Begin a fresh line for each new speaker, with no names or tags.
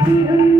കാരാവിരുന്നു